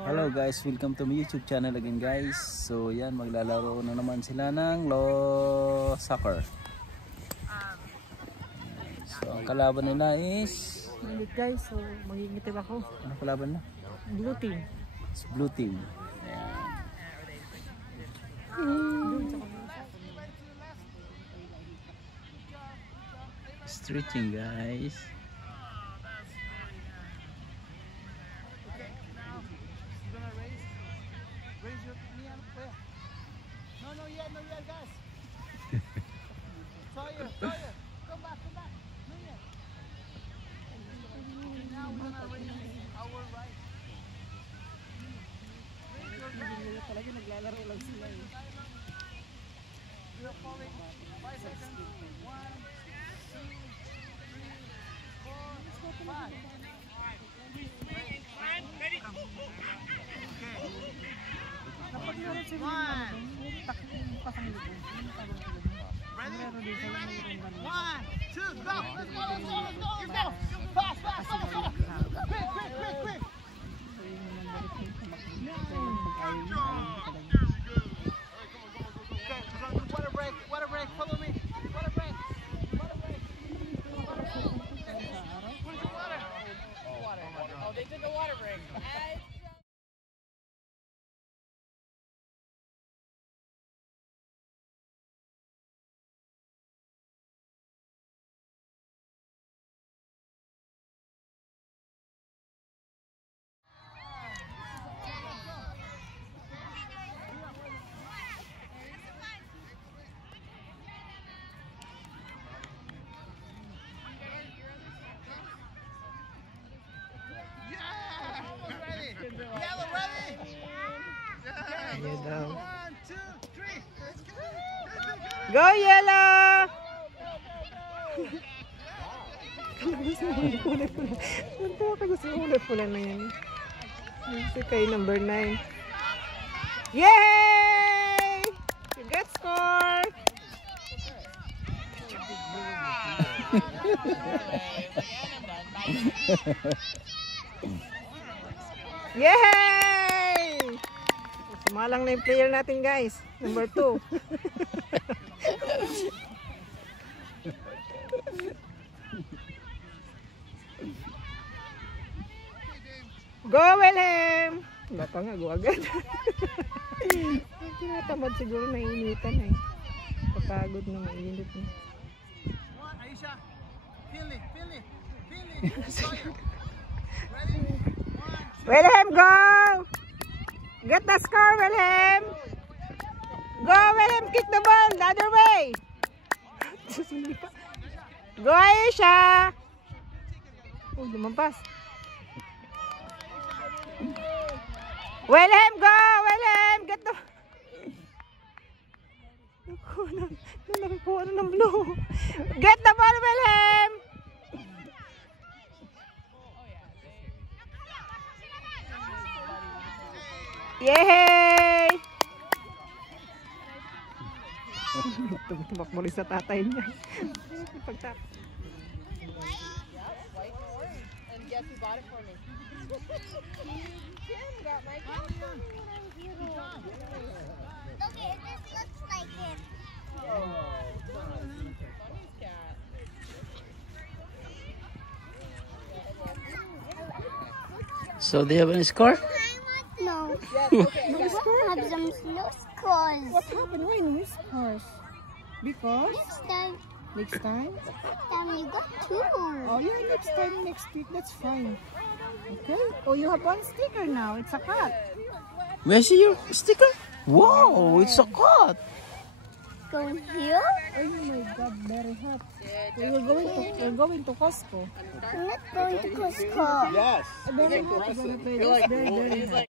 Hello guys, welcome to my YouTube channel again guys. So yan, maglalaro na naman sila ng soccer. So ang kalaban nila is Init guys, so magigitib ako. ano kalaban na? Blue team. It's blue team. Stretching guys. Raise your knee up there. No, yet, guys. Sawyer, come back. No, yet. Now we're gonna raise our right. Raise your right. Talaga naglalaro lang sila eh. You're falling. 5 seconds. 1, 2, 3, 4, 5. Ready? 1, 2, 3. Go! Let's go! Fast! Quick! Okay, water break, follow me. Water break. Where's the water? Oh, they did the water break. Yellow ready? Yeah. 1, 2, 3. Let's go. Go yellow! Gusto mo ulit pula na yan. Gusto kayo number 9. Yay! Good score! Yay! Sumalang na yung player natin guys. Number 2. Go Wilhelm! Wala pa nga, go agad. Tinatamad siguro, naiinitan eh. Papagod na, mainit na. Aisha, feel it. Sawyer. Ready? 1, 2. Wilhelm, go! Get the score, Wilhelm! Go, Wilhelm, kick the ball the other way! Go, Aisha! Oh, lumampas. Wilhelm, go! Wilhelm, get the... Nakuha na ng blue. Get the ball, Wilhelm! Yay! Tumak muli sa tatay niya. And guess who bought it for me? Kim got my cat for me when I was little. Okay, this looks like it. Bunny's cat. So do you have any score? No. Yes, okay. We have some no scores. What happened? Why no scores? Because Next time next time? you got 2. Oh yeah, next time, next week, that's fine. Okay. Oh, you have one sticker now. It's a cat. Where's your sticker? Wow, it's a cat. Going here? Oh my God, very hot. We're going to Costco. I'm not going to Costco. Yes. Very hot. Very hot.